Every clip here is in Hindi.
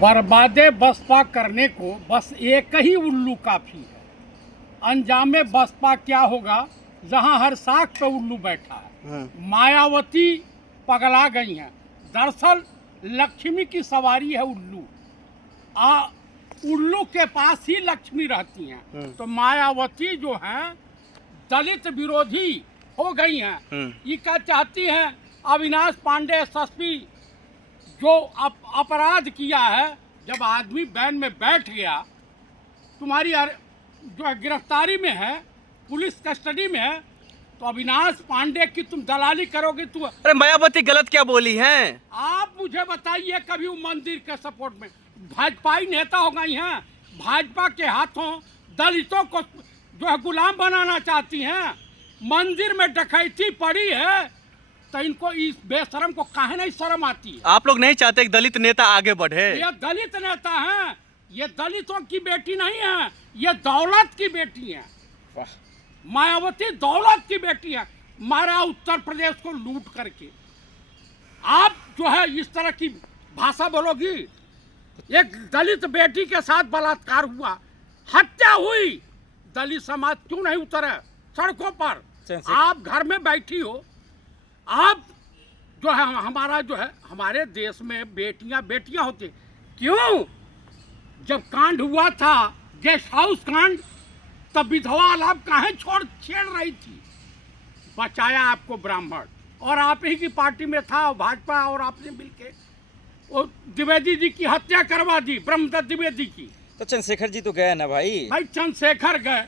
बर्बादे बसपा करने को बस एक ही उल्लू काफ़ी है। अंजामे बसपा क्या होगा जहां हर साख पे उल्लू बैठा है। मायावती पगला गई हैं। दरअसल लक्ष्मी की सवारी है उल्लू। उल्लू के पास ही लक्ष्मी रहती हैं। तो मायावती जो हैं दलित विरोधी हो गई हैं। ये क्या चाहती हैं? अविनाश पांडे एसएसपी जो अपराध किया है, जब आदमी वैन में बैठ गया, तुम्हारी जो है गिरफ्तारी में है, पुलिस कस्टडी में है, तो अविनाश पांडे की तुम दलाली करोगे। तुम अरे मायावती गलत क्या बोली हैं? आप मुझे बताइए, कभी वो मंदिर के सपोर्ट में भाजपाई नेता हो गई हैं। भाजपा के हाथों दलितों को जो है गुलाम बनाना चाहती हैं। मंदिर में डकैती पड़ी है, तो इनको इस बेशरम को काहे नहीं शर्म आती है? आप लोग नहीं चाहते कि दलित नेता आगे बढ़े? ये दलित नेता हैं, ये दलितों की बेटी नहीं है, ये दौलत की बेटी है। मायावती दौलत की बेटी है। मारा उत्तर प्रदेश को लूट करके। आप जो है इस तरह की भाषा बोलोगी? एक दलित बेटी के साथ बलात्कार हुआ, हत्या हुई, दलित समाज क्यों नहीं उतरे सड़कों पर? आप घर में बैठी हो। आप जो है हमारा जो है हमारे देश में बेटियां बेटियां होती, क्यों? जब कांड हुआ था गेस्ट हाउस कांड, तब विधवा लाभ काहे छेड़ रही थी? बचाया आपको ब्राह्मण, और आप ही की पार्टी में था भाजपा, और आपने मिलके वो द्विवेदी जी की हत्या करवा दी, ब्रह्मदत्त द्विवेदी की। तो चंद्रशेखर जी तो गए ना भाई चंद्रशेखर गए,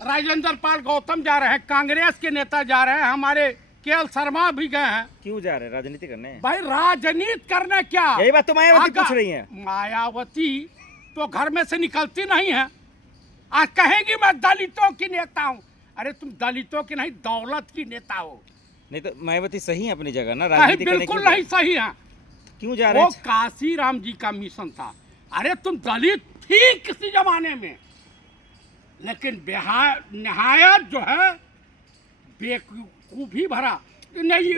राजेंद्र पाल गौतम जा रहे हैं, कांग्रेस के नेता जा रहे हैं, हमारे केएल शर्मा भी गए हैं। क्यों जा रहे हैं? राजनीति करने? भाई राजनीति करने क्या? यही बात तो मायावती पूछ रही हैं। मायावती तो घर में से निकलती नहीं है। आज कहेगी मैं दलितों की नेता हूँ। अरे तुम दलितों की नहीं, दौलत की नेता हो। नहीं तो मायावती सही है अपनी जगह ना, राजनीति करने बिल्कुल नहीं सही है। क्यों जा रहे हैं? वो काशी राम जी का मिशन था। अरे तुम दलित थी किसी जमाने में, लेकिन निहायत जो है बेवकूफी भरा। नहीं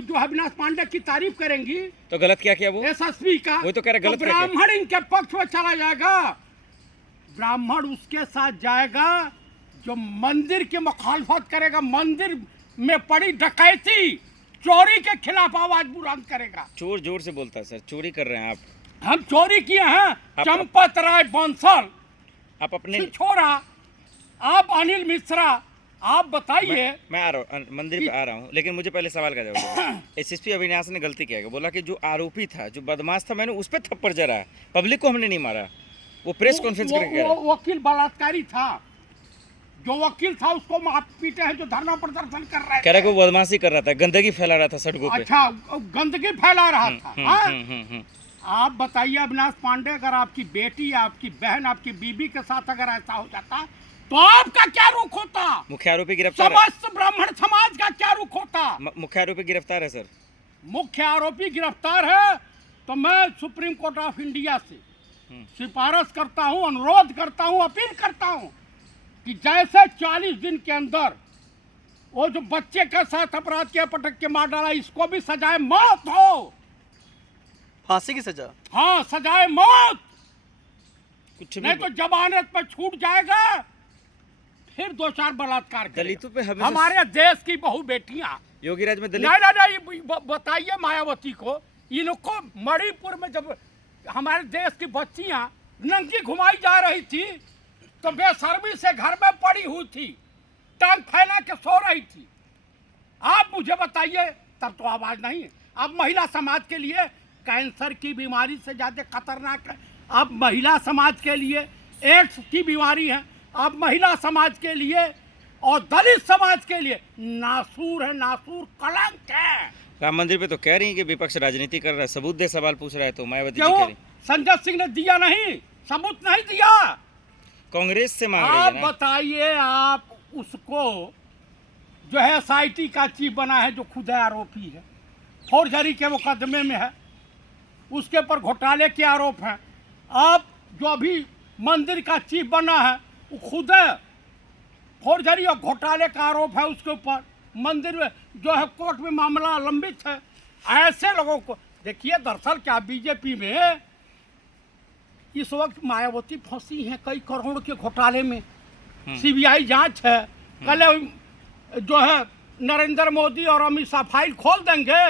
जो अविनाश पांडे की तारीफ करेंगी तो गलत क्या किया वो? एसएसपी का वो तो कह रहे गलत क्या किया? ब्राह्मण इनके पक्ष में चला जाएगा। ब्राह्मण उसके साथ जाएगा जो मंदिर की मुखालफत करेगा, मंदिर में पड़ी डकैती चोरी के खिलाफ आवाज बुलंद करेगा। चोर जोर से बोलता है सर, चोरी कर रहे हैं आप। हम चोरी किए हैं? चंपत राय बंसल, आप अपने छोरा, आप अनिल मिश्रा, आप बताइए। मैं आ रहा हूँ, मंदिर पे आ रहा हूँ, लेकिन मुझे पहले सवाल का जवाब दो। एसएसपी अविनाश ने गलती किया, बोला कि जो आरोपी था, जो बदमाश था, मैंने उस पर थप्पड़ जरा है, पब्लिक को हमने नहीं मारा। वो प्रेस कॉन्फ्रेंस करके वो वकील बलात्कारी था, जो वकील था उसको आप पीटे हैं, जो धरना प्रदर्शन कर रहा है। कह रहा है कि वो बदमाशी कर रहा था, गंदगी फैला रहा था सड़कों पे। अच्छा, गंदगी फैला रहा था। आप बताइए अविनाश पांडे, अगर आपकी बेटी, आपकी बहन, आपकी बीबी के साथ अगर ऐसा हो जाता तो आपका क्या रुख होता? मुख्य आरोपी गिरफ्तार है। समस्त ब्राह्मण समाज का क्या रुख होता? मुख्य आरोपी गिरफ्तार है सर। मुख्य आरोपी गिरफ्तार है, तो मैं सुप्रीम कोर्ट ऑफ इंडिया से सिफारिश करता हूं, अनुरोध करता हूं, अपील करता हूं कि जैसे 40 दिन के अंदर वो जो बच्चे के साथ अपराध किया, पटक के मार डाला, इसको भी सजाए मौत हो। फांसी की सजा? हाँ, सजाए मौत। कुछ नहीं तो जमानत पर छूट जाएगा, फिर 2-4 बलात्कार दलितों पे हमारे देश की बहु बेटियां। योगी राज में दलित नहीं, बताइए मायावती को, इनको मणिपुर में जब हमारे देश की बच्चियां नंगी घुमाई जा रही थी, तो बेशर्मी से घर में पड़ी हुई थी, टांग फैला के सो रही थी। आप मुझे बताइए, तब तो आवाज नहीं है। अब महिला समाज के लिए कैंसर की बीमारी से ज्यादा खतरनाक है। अब महिला समाज के लिए एड्स की बीमारी है। अब महिला समाज के लिए और दलित समाज के लिए नासूर है, नासूर कलंक है। राम मंदिर पे तो कह रही है कि विपक्ष राजनीति कर रहा है, सबूत दे, सवाल पूछ रहा है, तो मायावती जी क्यों? कह रही संजय सिंह ने दिया नहीं, सबूत नहीं दिया, कांग्रेस से मांग रही है आप ना। बताइए, आप उसको जो है एसआईटी का चीफ बना है, जो खुद आरोपी है, फौजदारी के मुकदमे में है, उसके ऊपर घोटाले के आरोप हैं। आप जो अभी मंदिर का चीफ बना है, वो खुद फौजदारी और घोटाले का आरोप है उसके ऊपर। मंदिर में जो है कोर्ट में मामला लंबित है। ऐसे लोगों को देखिए दरअसल क्या बीजेपी में इस वक्त मायावती फंसी हैं कई करोड़ के घोटाले में। सीबीआई जांच है, कल जो है नरेंद्र मोदी और अमित शाह फाइल खोल देंगे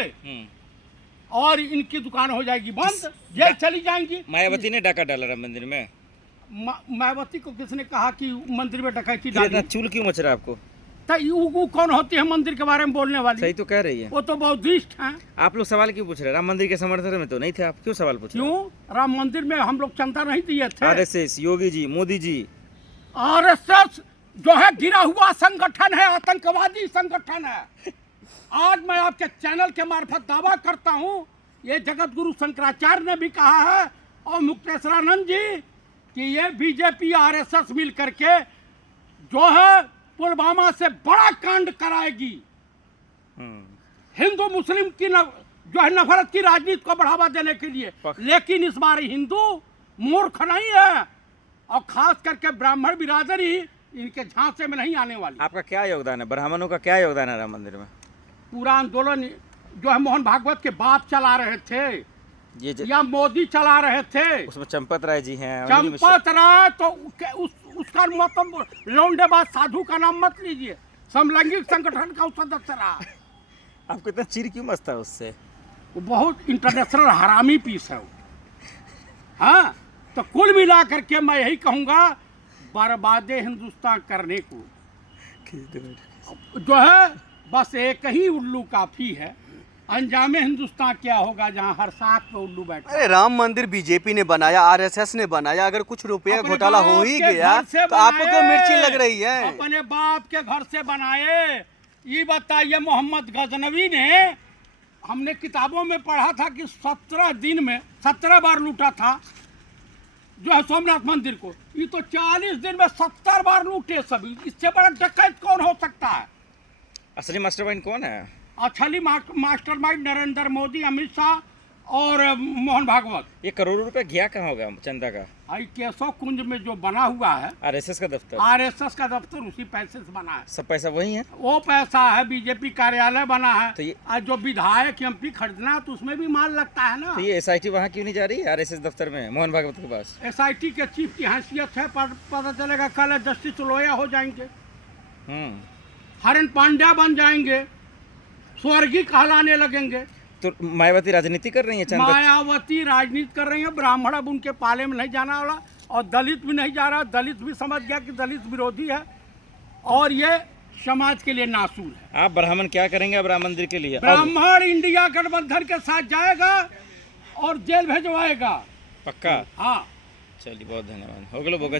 और इनकी दुकान हो जाएगी बंद, जेल चली जाएंगी। मायावती ने डाका डाला राम मंदिर में। मायावती को किसने कहा कि मंदिर में डकैती फिर इतना डाली? चूल क्यों मच रहा है आपको? तो वो कौन होती है मंदिर के बारे में बोलने वाली? सही तो कह रही है। वो तो बौद्धिस्ट हैं। आप लोग सवाल क्यों पूछ रहे हैं? राम मंदिर के समर्थन में तो नहीं थे आप, क्यों सवाल पूछ रहे हैं? क्यों? राम मंदिर में हम लोग चंदा नहीं दिए थे। आरएसएस, योगी जी, मोदी जी। आरएसएस जो है गिरा हुआ संगठन है, आतंकवादी संगठन है। आज मैं आपके चैनल के मार्फत दावा करता हूँ, ये जगत गुरु शंकराचार्य ने भी कहा है और मुक्तेश्वरानंद जी कि ये बीजेपी आरएसएस मिल करके जो है पुलवामा से बड़ा कांड कराएगी। हिंदू मुस्लिम की जो है नफरत की राजनीति को बढ़ावा देने के लिए। लेकिन इस बार हिंदू मूर्ख नहीं है और खास करके ब्राह्मण बिरादरी इनके झांसे में नहीं आने वाली। आपका क्या योगदान है? ब्राह्मणों का क्या योगदान है राम मंदिर में? पूरा आंदोलन जो है मोहन भागवत के बाप चला रहे थे या मोदी चला रहे थे। उसमें चंपत राय जी हैं। चंपत राय तो उसका मतलब लौंडेबाज साधु का नाम मत लीजिए, समलैंगिक संगठन का सदस्य रहा। आपको इतना चिर क्यों मचता है उससे? वो बहुत इंटरनेशनल हरामी पीस है वो। हाँ, तो कुल मिला करके मैं यही कहूँगा, बर्बादे हिंदुस्तान करने को जो है बस एक ही उल्लू काफी है। अंजामे हिंदुस्तान क्या होगा जहाँ हर साथ पे उल्लू बैठा। अरे राम मंदिर बीजेपी ने बनाया, आरएसएस ने बनाया, अगर कुछ रुपया घोटाला हो ही गया तो आपको क्यों मिर्ची लग रही है? अपने बाप के घर से बनाए। ये बताइए मोहम्मद गजनवी ने, हमने किताबों में पढ़ा था कि 17 दिन में 17 बार लूटा था जो है सोमनाथ मंदिर को। ये तो 40 दिन में 70 बार लूटे सभी। इससे बड़ा डकैत कौन हो सकता है? असली मास्टरमाइंड कौन है? असली मास्टरमाइंड नरेंद्र मोदी, अमित शाह और मोहन भागवत। ये करोड़ों रुपए गया कहाँ होगा चंदा का? आई केशव कुंज में जो बना हुआ है आरएसएस का दफ्तर। आरएसएस का दफ्तर उसी पैसे से बना है। सब पैसा वही है? वो पैसा है, बीजेपी कार्यालय बना है। तो ये और जो विधायक एमपी खरीदना है तो उसमें भी माल लगता है ना। तो ये एसआईटी वहाँ क्यों नहीं जा रही है? आरएसएस दफ्तर में मोहन भागवत के पास एसआईटी के चीफ की हैसियत है, पता चलेगा कल जस्टिस लोया हो जाएंगे, हरेन पांड्या बन जाएंगे, स्वर्गीय कहलाने लगेंगे। तो मायावती राजनीति कर रही है? चंदा मायावती राजनीति कर रही है। ब्राह्मण अब उनके पाले में नहीं जाना वाला और दलित भी नहीं जा रहा। दलित भी समझ गया कि दलित विरोधी है और ये समाज के लिए नासूर है। आप ब्राह्मण क्या करेंगे अब राम मंदिर के लिए? ब्राह्मण इंडिया गठबंधन के साथ जाएगा और जेल भेजवाएगा। पक्का? हाँ, चलिए, बहुत धन्यवाद। हो गया।